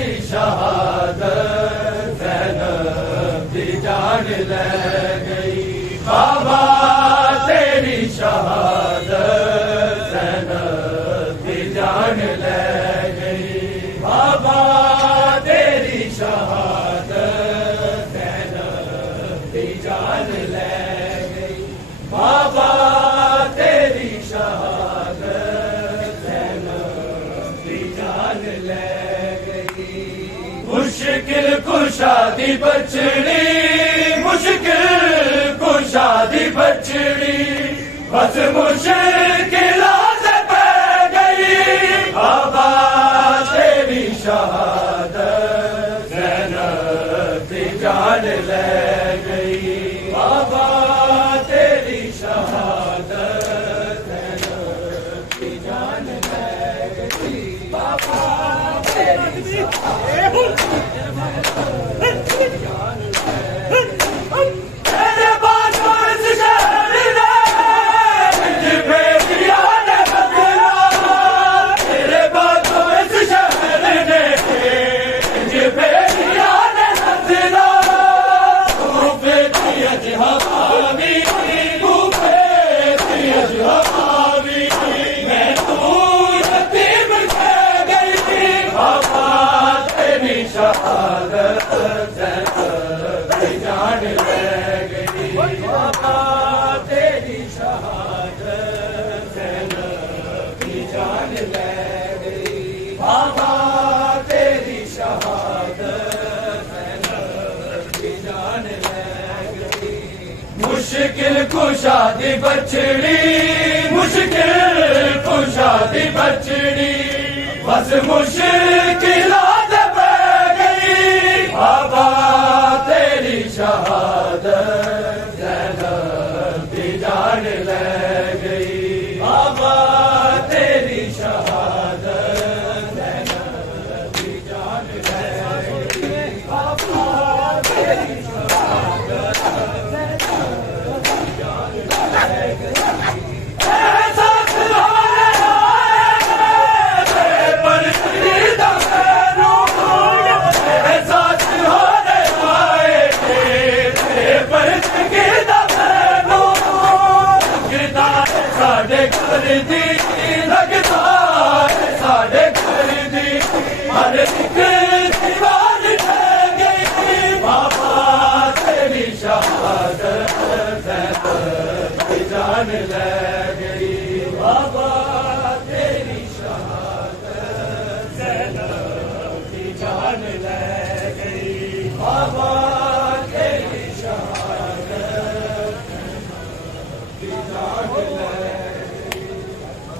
तेरी शहादत ज़ैनब दी जान ले गई। बाबा तेरी शहादत ज़ैनब दी जान ले गई। बाबा तेरी शहादत ज़ैनब दी जान ले गई। बाबा तेरी शहादत ज़ैनब दी जान ले गई। मुश्किल कुशादी बचड़ी, मुश्किल कुशादी बचड़ी, बस मुश्किलात पै गई। बाबा तेरी शहादत ज़ैनब दी जान ले गई। बाबा तेरी शहादत ज़ैनब दी जान ले गई। बाबा तेरी शहादत मुश्किल कुशादी बचड़ी, मुश्किल कुशादी बचड़ी, बस मुश्किलात पै गई। बाबा तेरी शहादत ज़ैनब दी जान ले गई। बाबा तेरी शहादत ज़ैनब दी जान ले गई। बाबा तेरी शहादत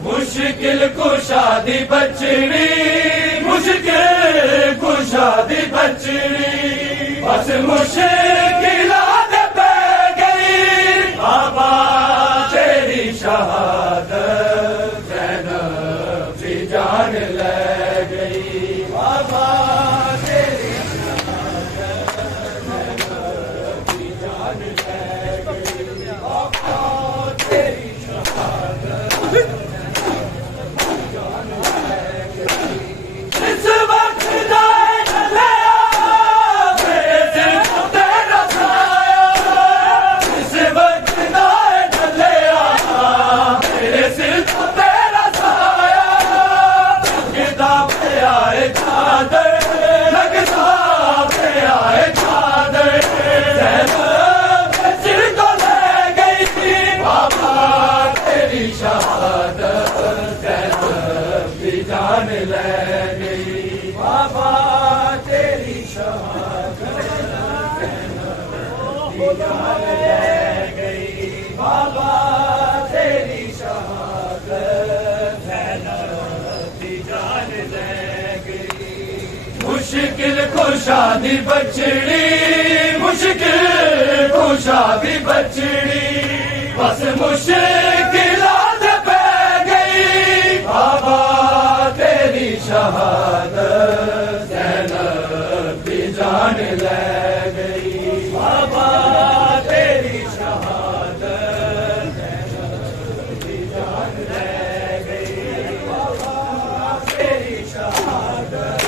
मुश्किल कुशादी बचड़ी, मुश्किल कुशादी बचड़ी, बस मुश्किलात पै गई। बाबा तेरी शहादत ज़ैनब दी जान ले गई। बाबा तेरी शहादत ज़ैनब दी जान ले गई। बाबा तेरी शहादत मुश्किल कुशादी बचड़ी, मुश्किल कुशादी बचड़ी, बस मुश्किलात पै गई। बाबा तेरी शहादत ज़ैनब दी जान ले गई। बाबा तेरी शहादत ज़ैनब दी जान ले गई। बाबा तेरी शहादत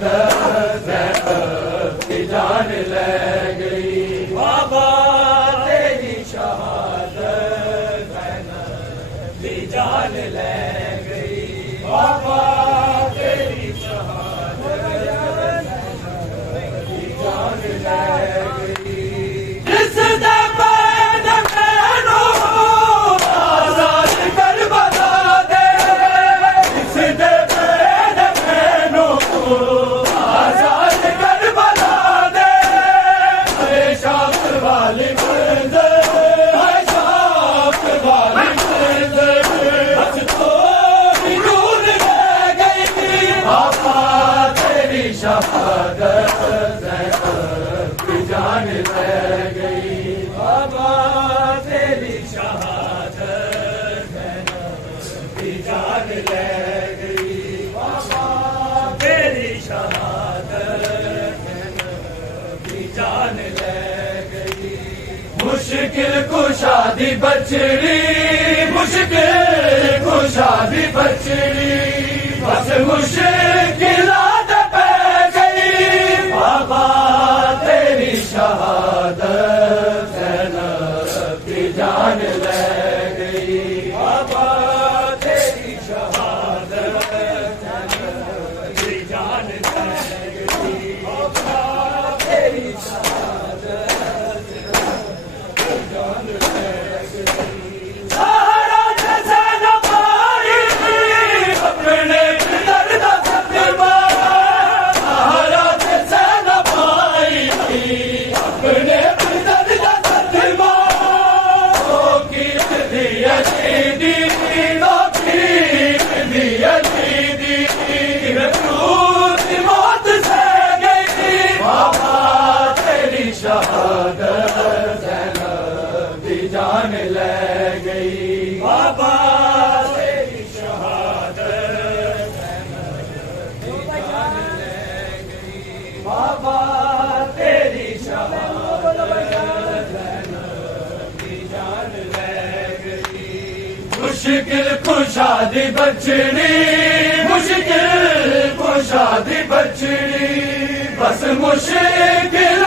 शहादत ज़ैनब की जान ले गई बाबा तेरी शहादत ज़ैनब की जान ले गई बाबा तेरी शहादत ज़ैनब की जान ले गई जिस दफन मैनू आजाद कर बता दे जिस दफन मैनू आजाद कर बता दे अरे शाख वाली मंज़िल है शाख वाली मंज़िल बस तो भी दूर रह गई बाबा तेरी शहादत ज़ैनब की जान ले गई बाबा तेरी शहादत ज़ैनब की जान ले गई बाबा तेरी शहादत ज़ैनब की जान ले गई मुश्किल कुशादी बचड़ी मुश्किल कुशादी बचड़ी बस मुश्किलात पै गई बाबा तेरी शहादत ज़ैनब की जान ले गई बाबा तेरी शहादत ज़ैनब की जान ले गई बाबा तेरी शहादत ज़ैनब की जान ले गई सहारा जैसा न पाई अपने दर्द सदमा सहारा जैसा न पाई अपने दर्द सदमा ओ की दिया दीदी ओ की दिया दीदी रसूल मौत से गई बाबा तेरी शहादत ज़ैनब की जान ले गई बाबा तेरी शहादत ज़ैनब की जान ले गई बाबा तेरी शहादत ज़ैनब की जान ले गई मुश्किल कुशादी बचड़ी मुश्किल कुशादी बचड़ी बस मुश्किल